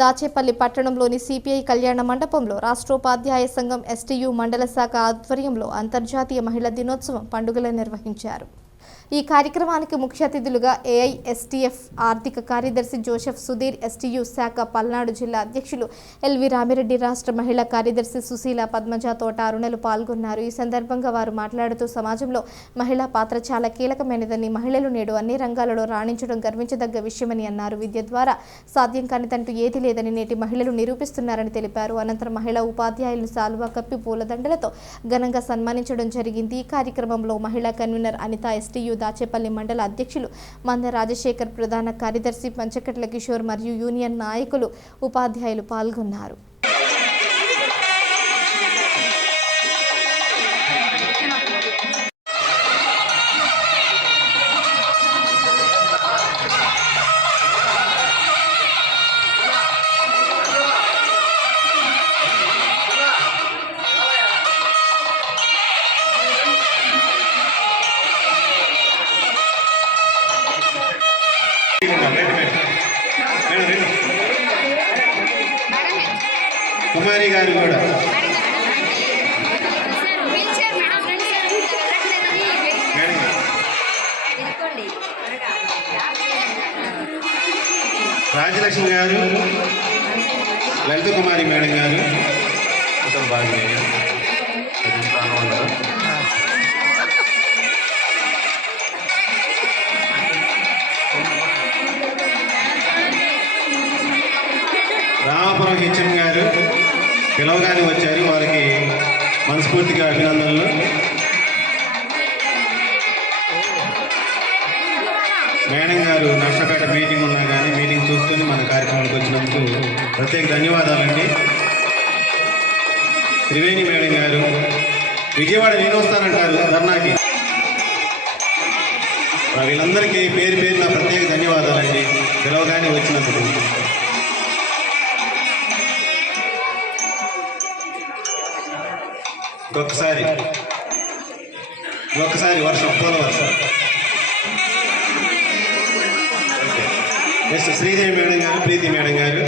దాచేపల్లి పట్టణంలోని సిపిఐ కళ్యాణ మండపంలో రాష్ట్రోపాధ్యాయ సంఘం ఎస్టీయూ మండల శాఖ ఆధ్వర్యంలో అంతర్జాతీయ మహిళా దినోత్సవం పండుగలు నిర్వహించారు. ఈ కార్యక్రమానికి ముఖ్య అతిథులుగా ఏఐఎస్టీఎఫ్ ఆర్థిక కార్యదర్శి జోసెఫ్ సుధీర్, ఎస్టీయూ శాఖ పల్నాడు జిల్లా అధ్యక్షులు ఎల్వి రామిరెడ్డి, రాష్ట్ర మహిళా కార్యదర్శి సుశీల, పద్మజ, తోట అరుణలు పాల్గొన్నారు. ఈ సందర్భంగా వారు మాట్లాడుతూ సమాజంలో మహిళా పాత్ర చాలా కీలకమైనదని, మహిళలు నేడు అన్ని రంగాలలో రాణించడం గర్వించదగ్గ విషయమని అన్నారు. విద్య ద్వారా సాధ్యం కానిదంటూ ఏదీ లేదని నేటి మహిళలు నిరూపిస్తున్నారని తెలిపారు. అనంతరం మహిళా ఉపాధ్యాయులను సాల్వా కప్పి పూలదండలతో ఘనంగా సన్మానించడం జరిగింది. ఈ కార్యక్రమంలో మహిళా కన్వీనర్ అనిత, ఎస్టీయూ దాచేపల్లి మండల అధ్యక్షులు మంద రాజశేఖర్, ప్రధాన కార్యదర్శి పంచకట్ల కిషోర్ మరియు యూనియన్ నాయకులు, ఉపాధ్యాయులు పాల్గొన్నారు. కుమారి గారు కూడా రాజలక్ష్మి గారు, లలిత కుమారి మేడం గారు రామాపురం హెచ్ఎం గారు పిలవగానే వచ్చారు. వారికి మనస్ఫూర్తిగా అభినందనలు. మేడం గారు నర్సపేట మీటింగ్ ఉన్నా కానీ మీటింగ్ చూసుకొని మన కార్యక్రమానికి వచ్చినందుకు ప్రత్యేక ధన్యవాదాలండి. త్రివేణి మేడం గారు విజయవాడ నేను వస్తానంటారు ధర్నాకి. వీళ్ళందరికీ పేరు పేరు నా ప్రత్యేక ధన్యవాదాలండి పిలవగానే వచ్చినందుకు. ఒక్కసారి వర్షం, పూల వర్షం. నెక్స్ట్ శ్రీదేవి మేడం గారు, ప్రీతి మేడం గారు.